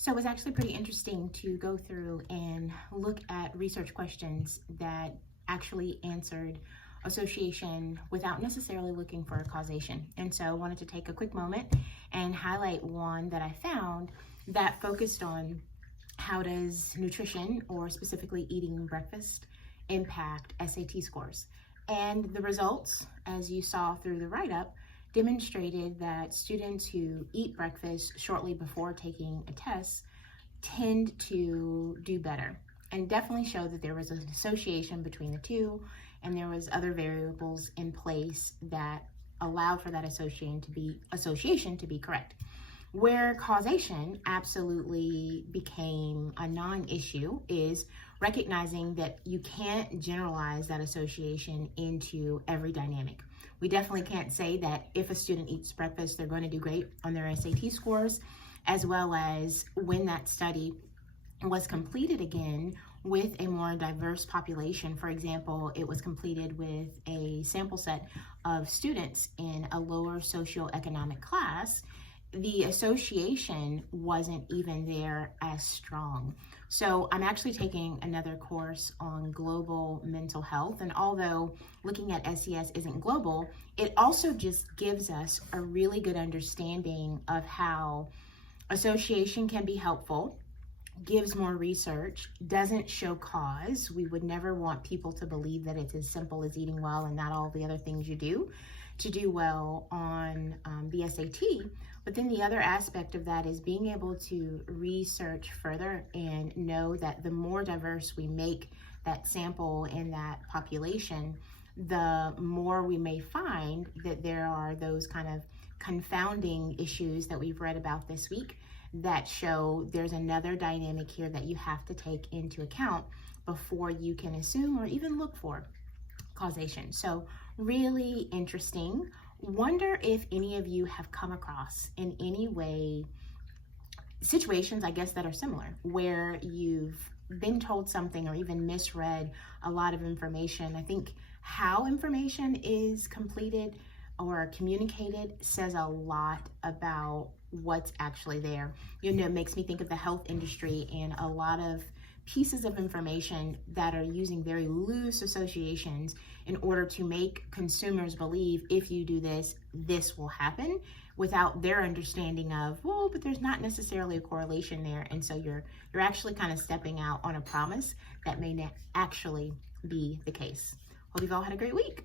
So it was actually pretty interesting to go through and look at research questions that actually answered association without necessarily looking for causation. And so I wanted to take a quick moment and highlight one that I found that focused on how does nutrition, or specifically eating breakfast, impact SAT scores. And the results, as you saw through the write-up, demonstrated that students who eat breakfast shortly before taking a test tend to do better, and definitely showed that there was an association between the two, and there was other variables in place that allowed for that association to be correct. Where causation absolutely became a non-issue is recognizing that you can't generalize that association into every dynamic. We definitely can't say that if a student eats breakfast, they're going to do great on their SAT scores, as well as when that study was completed again with a more diverse population. For example, it was completed with a sample set of students in a lower socioeconomic class. The association wasn't even there as strong. So I'm actually taking another course on global mental health, and although looking at SES isn't global, it also just gives us a really good understanding of how association can be helpful, gives more research, doesn't show cause. We would never want people to believe that it's as simple as eating well and not all the other things you do to do well on the SAT. But then the other aspect of that is being able to research further and know that the more diverse we make that sample in that population, the more we may find that there are those kind of confounding issues that we've read about this week that show there's another dynamic here that you have to take into account before you can assume or even look for causation. So really interesting. Wonder if any of you have come across in any way situations, I guess, that are similar, where you've been told something or even misread a lot of information. I think how information is completed or communicated says a lot about what's actually there. You know, it makes me think of the health industry and a lot of pieces of information that are using very loose associations in order to make consumers believe if you do this, this will happen, without their understanding of, well, but there's not necessarily a correlation there. And so you're actually kind of stepping out on a promise that may not actually be the case. Hope you've all had a great week.